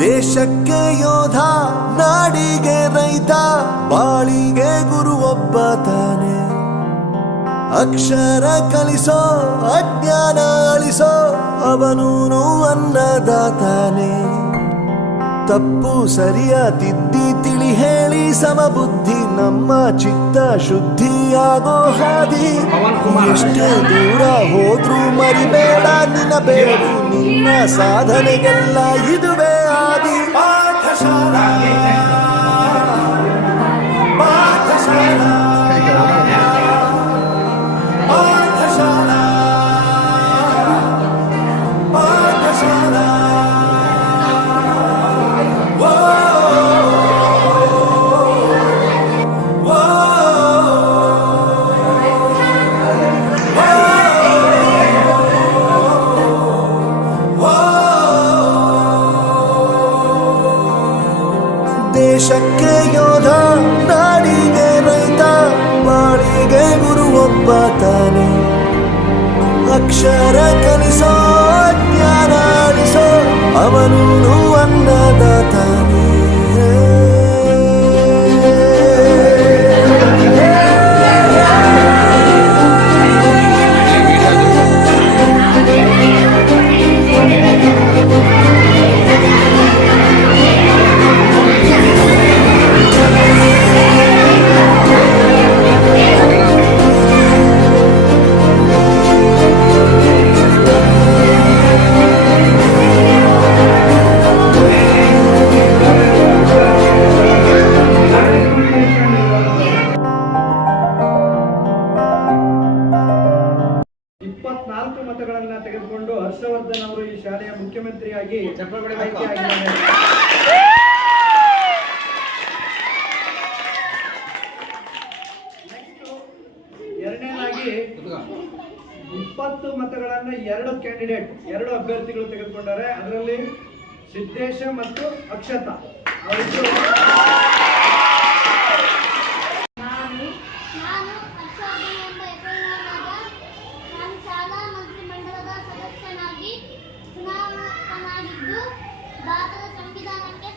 ದೇಶಕ್ಕೆ ಯೋಧ, ನಾಡಿಗೆ ರೈತ, ಬಾಳಿಗೆ ಗುರು ಒಬ್ಬ ತಾನೆ. ಅಕ್ಷರ ಕಲಿಸೋ, ಅಜ್ಞಾನ ಅಳಿಸೋ, ಅವನೂನು ಅನ್ನದಾತಾನೆ. ತಪ್ಪು ಸರಿಯ ತಿದ್ದಿ ತಿಳಿ ಹೇಳಿ ಸಮಬುದ್ಧಿ ನಮ್ಮ ಚಿತ್ತ ಶುದ್ಧಿಯಾಗೋ ಹಾದಿ. ಎಷ್ಟೇ ದೂರ ಹೋದ್ರೂ ಮರಿಬೇಡ ನಿನ್ನ ಬೇಡು, ನಿನ್ನ ಸಾಧನೆಗೆಲ್ಲ ಇದುವೇ ಆದಿ. ಪಾಠಶಾಲಾ ಪಾಠಶಾಲಾ ಪಾಠಶಾಲಾ ಪಾಠಶಾಲಾ. ದೇಶಕ್ಕೆ ಯೋಧ, ನಾಡಿಗೆ ರೈತ, ಬಾಳಿಗೆ ಗುರು ಒಬ್ಬ ತಾನೆ. ಅಕ್ಷರ ಕಲಿಸೋ, ಜ್ಞಾನ ಅಳಿಸೋ, ಅವನೂನು ಅನ್ನದಾತಾನೆ. ಮತಗಳನ್ನು ತೆಗೆದುಕೊಂಡು ಹರ್ಷವರ್ಧನ್ ಅವರು ಈ ಶಾಲೆಯ ಮುಖ್ಯಮಂತ್ರಿಯಾಗಿ ಆಯ್ಕೆಯಾಗಿದ್ದಾರೆ. ಎರಡನೇದಾಗಿ 20 ಮತಗಳನ್ನು ಎರಡು ಅಭ್ಯರ್ಥಿಗಳು ತೆಗೆದುಕೊಂಡಾರೆ. ಅದರಲ್ಲಿ ಸಿದ್ದೇಶ ಮತ್ತು ಅಕ್ಷತಾ ಅವರಿಬ್ಬರು. ಭಾರತದ ಸಂವಿಧಾನಕ್ಕೆ